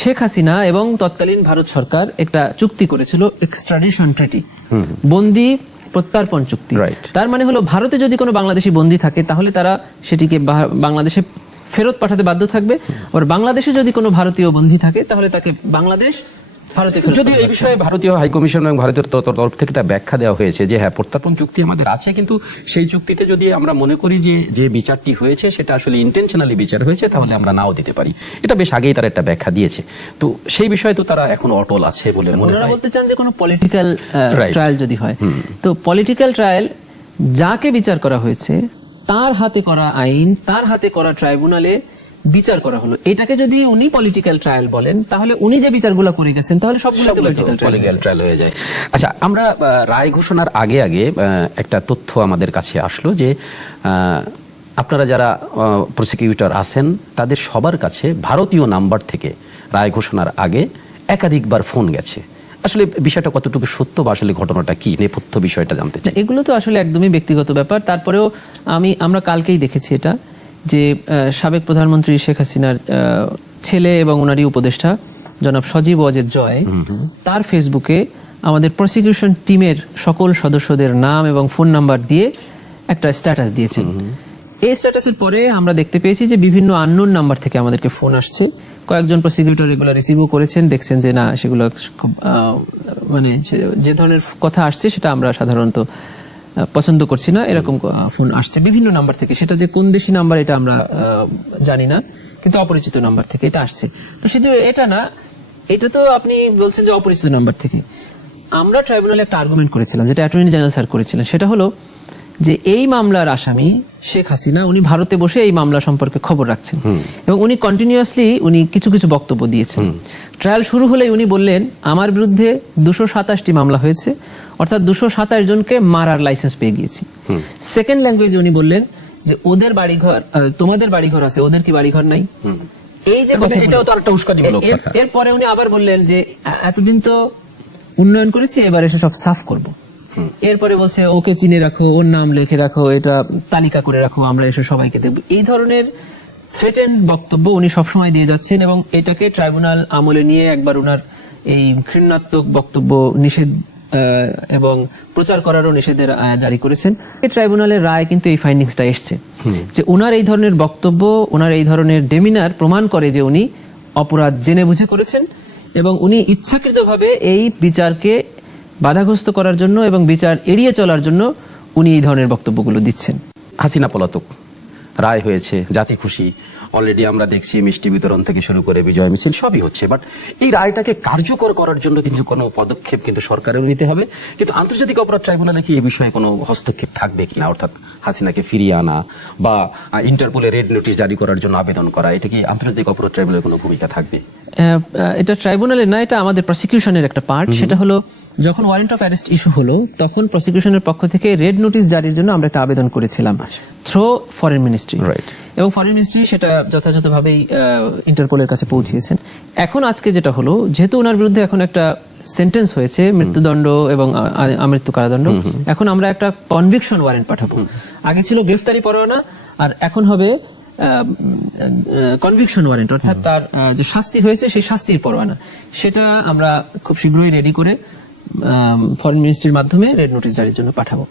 শেখ হাসিনা এবং তৎকালীন ভারত সরকার একটা চুক্তি করেছিল, এক্সট্রাডিশন ট্রিটি, বন্দী প্রত্যার্পণ চুক্তি। তার মানে হলো ভারতে যদি কোনো বাংলাদেশি বন্দী থাকে তাহলে তারা সেটিকে বাংলাদেশে ফেরত পাঠাতে বাধ্য থাকবে, আর বাংলাদেশে যদি কোনো ভারতীয় বন্দী থাকে তাহলে তাকে বাংলাদেশ যদি এই বিষয়ে ভারতীয় হাইকমিশন এবং ভারতের তরফ থেকে একটা ব্যাখ্যা দেওয়া হয়েছে যে হ্যাঁ প্রত্যার্পণ চুক্তি আমাদের আছে, কিন্তু সেই চুক্তিতে যদি আমরা মনে করি যে বিচারটি হয়েছে সেটা আসলে ইন্টেনশনালি বিচার হয়েছে তাহলে আমরা নাও দিতে পারি। এটা বেশ আগেই তারা একটা ব্যাখ্যা দিয়েছে। তো সেই বিষয়ে তো তারা এখন অটল আছে বলে মনে হয়। বলতে চান যে কোনো পলিটিক্যাল ট্রায়াল যদি হয়, তো পলিটিক্যাল ট্রায়াল যাকে বিচার করা হয়েছে তার হাতে করা আইন, তার হাতে করা ট্রাইব্যুনালে বিচার করা হলো, এটাকে যদি উনি পলিটিক্যাল ট্রায়াল বলেন তাহলে উনি যে বিচারগুলো করে গেছেন তাহলে সবগুলো পলিটিক্যাল ট্রায়াল হয়ে যায়। আচ্ছা, আমরা রায় ঘোষণার আগে একটা তথ্য আমাদের কাছে আসলো যে আপনারা যারা প্রসিকিউটর আছেন তাদের সবার কাছে ভারতীয় নাম্বার থেকে রায় ঘোষণার আগে একাধিকবার ফোন গেছে। আসলে বিষয়টা কতটুকু সত্য বা আসলে ঘটনাটা কি, নেপথ্য বিষয়টা জানতে চাই। এগুলো তো আসলে একদমই ব্যক্তিগত ব্যাপার। তারপরেও আমরা কালকেই দেখেছি এটা যে সাবেক প্রধানমন্ত্রী শেখ হাসিনার ছেলে এবং ওনারই উপদেষ্টা জনাব সজীব ওয়াজেদ জয় তার ফেসবুকে আমাদের প্রসিকিউশন টিমের সকল সদস্যদের নাম এবং ফোন নাম্বার দিয়ে একটা স্ট্যাটাস দিয়েছেন। এই স্ট্যাটাসের পরে আমরা দেখতে পেয়েছি যে বিভিন্ন আননোন নাম্বার থেকে আমাদেরকে ফোন আসছে। কয়েকজন প্রসিকিউটর এগুলো রিসিভও করেছেন, দেখছেন যে না সেগুলো খুব মানে যে ধরনের কথা আসছে সেটা আমরা সাধারণত পছন্দ করছি না, এরকম ফোন আসছে বিভিন্ন নাম্বার থেকে। সেটা যে কোন দেশি নাম্বার এটা আমরা জানি না, কিন্তু অপরিচিত নাম্বার থেকে এটা আসছে। তো শুধু এটা না, এটা তো আপনি বলছেন যে অপরিচিত নাম্বার থেকে। আমরা ট্রাইব্যুনালে একটা আর্গুমেন্ট করেছিলাম, যেটা অ্যাটর্নি জেনারেল স্যার করেছিলেন, সেটা হলো যে এই মামলার আসামি শেখ হাসিনা উনি ভারতে বসে এই মামলা সম্পর্কে খবর রাখছেন এবং উনি কন্টিনিউয়াসলি কিছু কিছু বক্তব্য দিয়েছেন। ট্রায়াল শুরু হলেই উনি বললেন আমার বিরুদ্ধে 227টি মামলা হয়েছে, অর্থাৎ 227 জনকে মারার লাইসেন্স পেয়ে গিয়েছি। সেকেন্ড ল্যাঙ্গুয়েজে উনি বললেন যে ওদের বাড়িঘর, তোমাদের বাড়িঘর আছে, ওদের কি বাড়িঘর নাই? এই যে এটাও তো একটা উস্কানিমূলক কথা। এরপরে উনি আবার বললেন যে এতদিন তো উন্নয়ন করেছি, এবার এসে সব সাফ করব। এরপরে বলছে ওকে চিনে রাখো, ওর নাম লিখে রাখো, এটা তালিকা করে রাখো, আমরা এসে সবাইকে দেব। এই ধরনের থ্রেটেন্ড বক্তব্য উনি সবসময় দিয়ে যাচ্ছেন এবং এটাকে ট্রাইব্যুনাল আমলে নিয়ে একবার উনার এই ঘৃণাত্মক বক্তব্য নিষেধ এবং প্রচার করারও নিষেধের জারি করেছেন। এই ট্রাইব্যুনালের রায় কিন্তু এই ফাইন্ডিংসটা এসছে যে উনার এই ধরনের বক্তব্য, উনার এই ধরনের ডেমিনার প্রমাণ করে যে উনি অপরাধ জেনে বুঝে করেছেন এবং উনি ইচ্ছাকৃতভাবে এই বিচারকে বাধাগ্রস্ত করার জন্য এবং বিচার এড়িয়ে চলার জন্য উনি এই ধরনের বক্তব্যগুলো দিচ্ছেন। হাসিনা পলাতক, রায় হয়েছে, জাতি খুশি, অলরেডি আমরা দেখছি মিষ্টি বিতরণ থেকে শুরু করে বিজয় মিছিল সবই হচ্ছে, বাট এই রায়টাকে কার্যকর করার জন্য কিন্তু কোনো পদক্ষেপ কিন্তু সরকারের নিতে হবে। কিন্তু আন্তর্জাতিক অপরাধ ট্রাইব্যুনালে কি এই বিষয়ে কোনো হস্তক্ষেপ থাকবে কিনা, অর্থাৎ হাসিনাকে ফিরিয়ে আনা বা ইন্টারপোলে রেড নোটিশ জারি করার জন্য আবেদন করা, এটা কি আন্তর্জাতিক অপরাধ ট্রাইব্যুনালের কোনো ভূমিকা থাকবে? এটা ট্রাইব্যুনালের না, এটা আমাদের প্রসিকিউশনের একটা পার্ট। সেটা হলো যখন ওয়ারেন্ট অফ অ্যারেস্ট ইস্যু হলো তখন প্রসিকিউশনের পক্ষ থেকে রেড নোটিশ জারির জন্য আমরা একটা আবেদন করেছিলাম থ্রু ফরেন মিনিস্ট্রি, এবং ফরেন মিনিস্ট্রি সেটা যথাযথভাবেই ইন্টারপোলের কাছে পৌঁছিয়েছেন। এখন আজকে যেটা হলো, যেহেতু ওনার বিরুদ্ধে এখন একটা সেন্টেন্স হয়েছে মৃত্যুদণ্ড এবং আমৃত্যু কারাদণ্ড, এখন আমরা একটা কনভিকশন ওয়ারেন্ট পাঠাবো। আগে ছিল গ্রেফতারি পরোয়ানা, আর এখন হবে কনভিকশন ওয়ারেন্ট, অর্থাৎ তার যে শাস্তি হয়েছে সেই শাস্তির পরোয়ানা। সেটা আমরা খুব শীঘ্রই রেডি করে ফরেন মিনিস্ট্রির মাধ্যমে রেড নোটিশ জারির জন্য পাঠাবো।